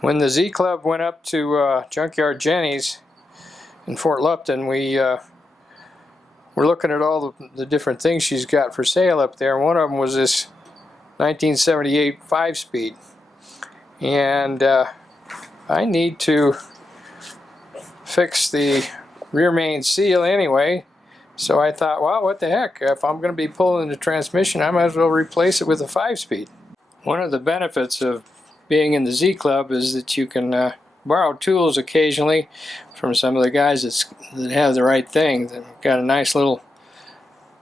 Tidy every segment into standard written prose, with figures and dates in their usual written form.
When the Z Club went up to Junkyard Jenny's in Fort Lupton, we were looking at all the different things she's got for sale up there. One of them was this 1978 5-speed. And I need to fix the rear main seal anyway. So I thought, well, what the heck? If I'm going to be pulling the transmission, I might as well replace it with a 5-speed. One of the benefits of being in the Z Club is that you can borrow tools occasionally from some of the guys that have the right thing. They've got a nice little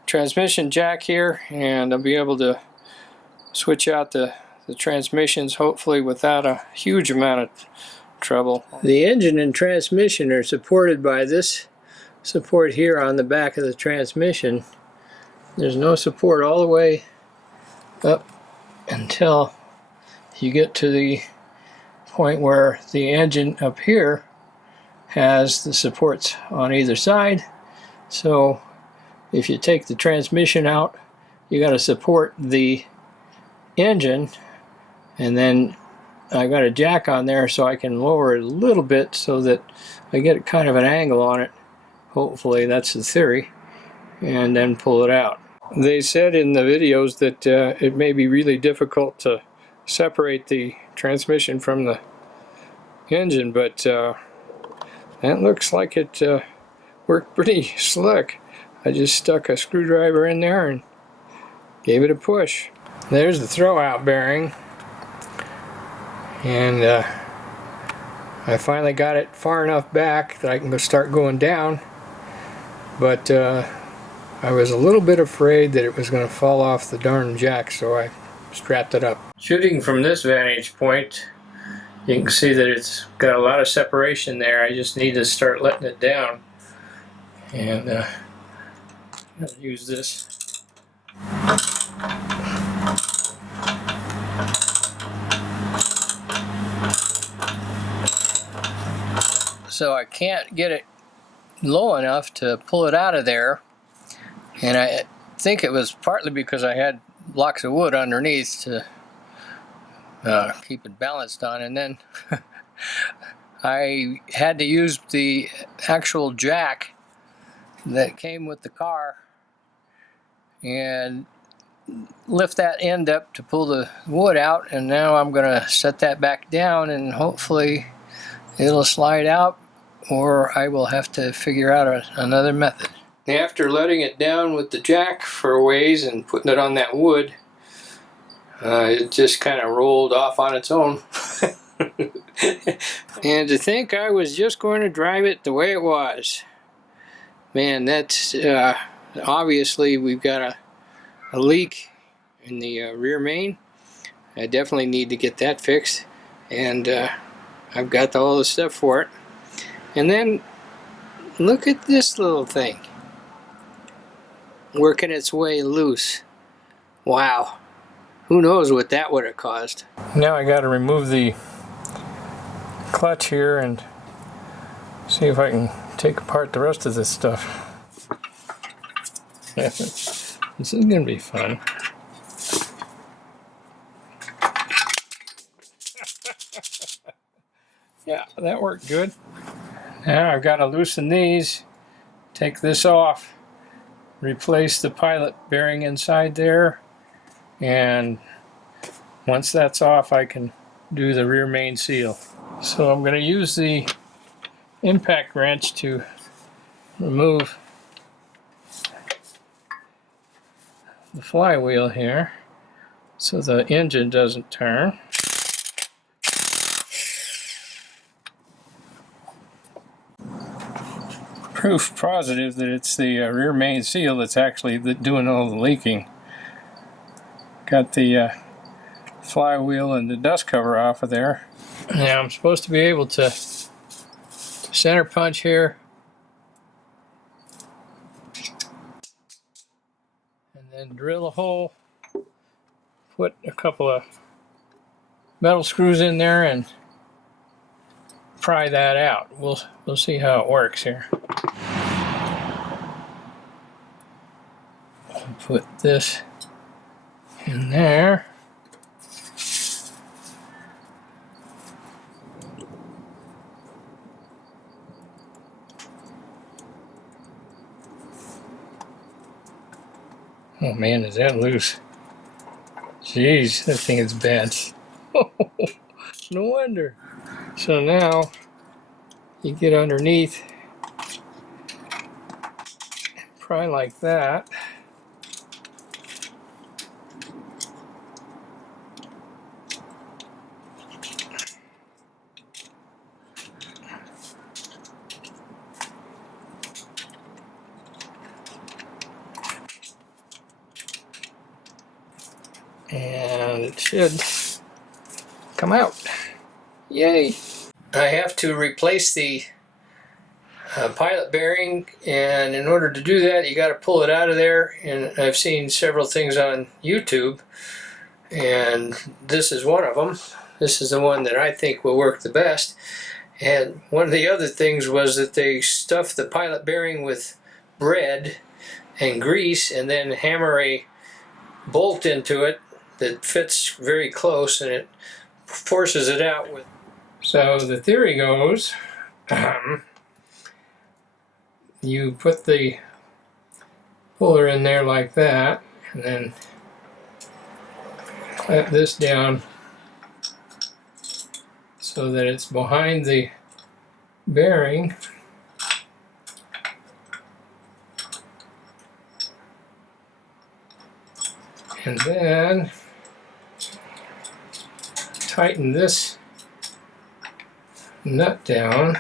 transmission jack here, and I'll be able to switch out the transmissions hopefully without a huge amount of trouble. The engine and transmission are supported by this support here on the back of the transmission. There's no support all the way up until you get to the point where the engine up here has the supports on either side. So if you take the transmission out, you got to support the engine, and then I got a jack on there so I can lower it a little bit so that I get kind of an angle on it. Hopefully that's the theory, and then pull it out. They said in the videos that it may be really difficult to separate the transmission from the engine, but that looks like it worked pretty slick. I just stuck a screwdriver in there and gave it a push. There's the throwout bearing, and I finally got it far enough back that I can start going down, but I was a little bit afraid that it was going to fall off the darn jack, so I strapped it up. Shooting from this vantage point, you can see that it's got a lot of separation there. I just need to start letting it down, and I'll use this. So I can't get it low enough to pull it out of there, and I think it was partly because I had blocks of wood underneath to keep it balanced on, and then I had to use the actual jack that came with the car and lift that end up to pull the wood out, and now I'm going to set that back down and hopefully it'll slide out, or I will have to figure out another method. After letting it down with the jack for a ways and putting it on that wood, it just kind of rolled off on its own. And to think I was just going to drive it the way it was. Man, that's obviously we've got a leak in the rear main. I definitely need to get that fixed, and I've got all the stuff for it. And then look at this little thing working its way loose. Wow, who knows what that would have caused. Now I got to remove the clutch here and see if I can take apart the rest of this stuff. This is going to be fun. Yeah, that worked good. Now I've got to loosen these, take this off, replace the pilot bearing inside there, and once that's off I can do the rear main seal. So I'm going to use the impact wrench to remove the flywheel here so the engine doesn't turn. Proof positive that it's the rear main seal that's actually doing all the leaking. Got the flywheel and the dust cover off of there. Now I'm supposed to be able to center punch here and then drill a hole, put a couple of metal screws in there and pry that out. We'll see how it works here. Put this in there. Oh man, is that loose? Jeez, that thing is bad. No wonder. So now you get underneath, pry like that. And it should come out. Yay! I have to replace the pilot bearing, and in order to do that you got to pull it out of there, and I've seen several things on YouTube, and this is one of them. This is the one that I think will work the best. And one of the other things was that they stuffed the pilot bearing with bread and grease and then hammer a bolt into it that fits very close, and it forces it out with. So the theory goes, you put the puller in there like that, and then clamp this down so that it's behind the bearing, and then tighten this nut down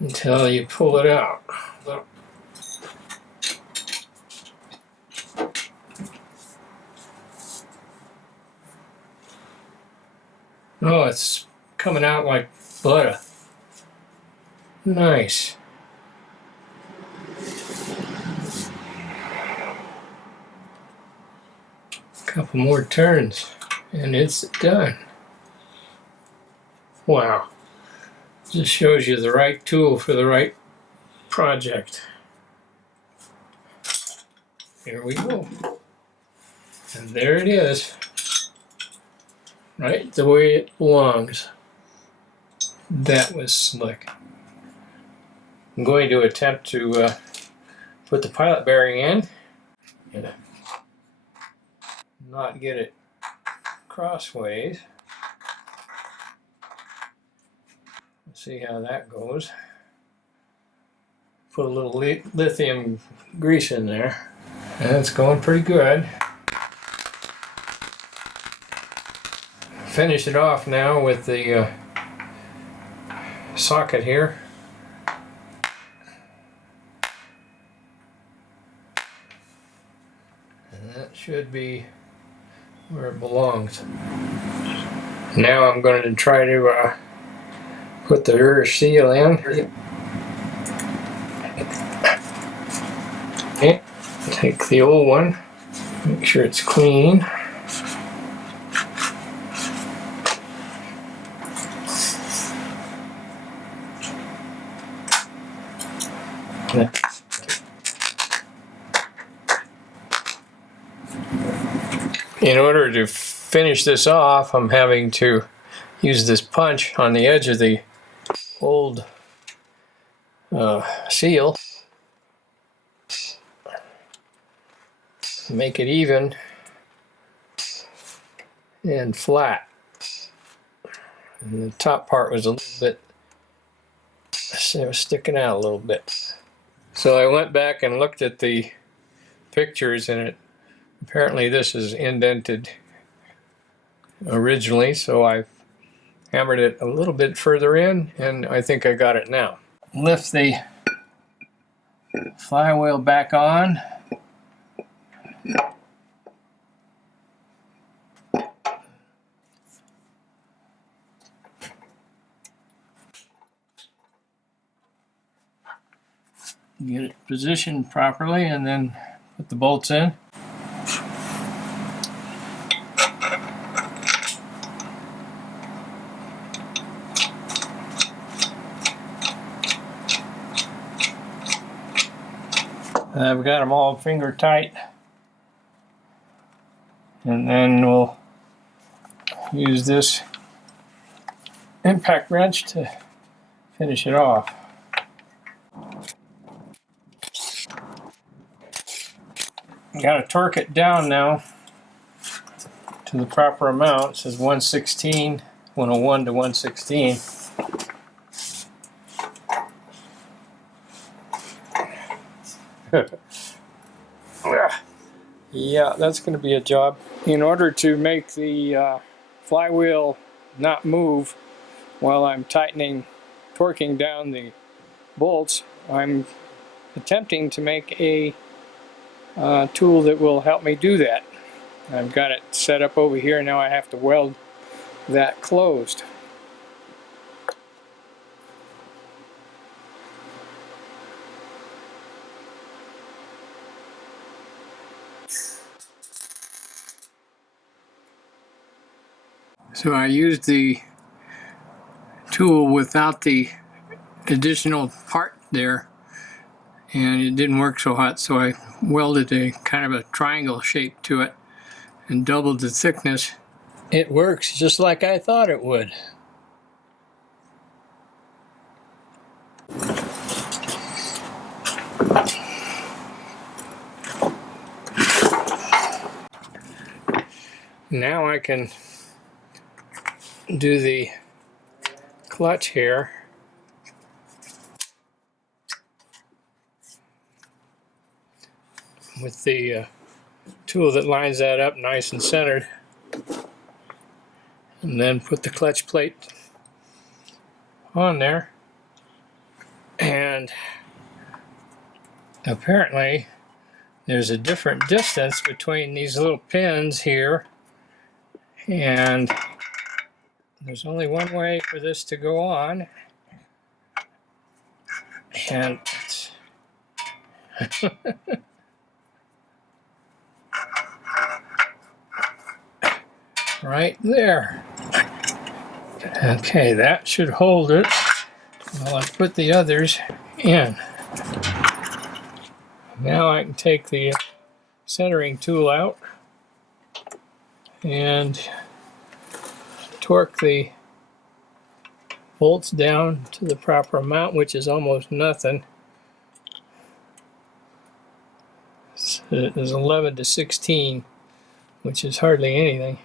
until you pull it out. Oh, it's coming out like butter. Nice. Couple more turns and it's done. Wow. Just shows you the right tool for the right project. Here we go. And there it is. Right the way it belongs. That was slick. I'm going to attempt to put the pilot bearing in and not get it crossways. Let's see how that goes. Put a little lithium grease in there, and it's going pretty good. Finish it off now with the socket here. And that should be where it belongs. Now I'm going to try to put the rear seal in. Okay. Take the old one, make sure it's clean. In order to finish this off, I'm having to use this punch on the edge of the old seal. Make it even and flat. And the top part was a little bit, it was sticking out a little bit. So I went back and looked at the pictures, and apparently this is indented originally, so I hammered it a little bit further in, and I think I got it now. Lift the flywheel back on. Get it positioned properly and then put the bolts in. I've got them all finger tight, and then we'll use this impact wrench to finish it off. Got to torque it down now to the proper amount. It says 116, 101 to 116. Yeah, that's going to be a job. In order to make the flywheel not move while I'm torquing down the bolts, I'm attempting to make a tool that will help me do that. I've got it set up over here. Now I have to weld that closed. So I used the tool without the additional part there, and it didn't work so hot, so I welded a kind of a triangle shape to it and doubled the thickness. It works just like I thought it would. Now I can do the clutch here. With the tool that lines that up nice and centered. And then put the clutch plate on there. And apparently there's a different distance between these little pins here, and there's only one way for this to go on, and it's right there. Okay, that should hold it. Well, I put the others in. Now I can take the centering tool out and torque the bolts down to the proper amount, which is almost nothing. It is 11 to 16, which is hardly anything.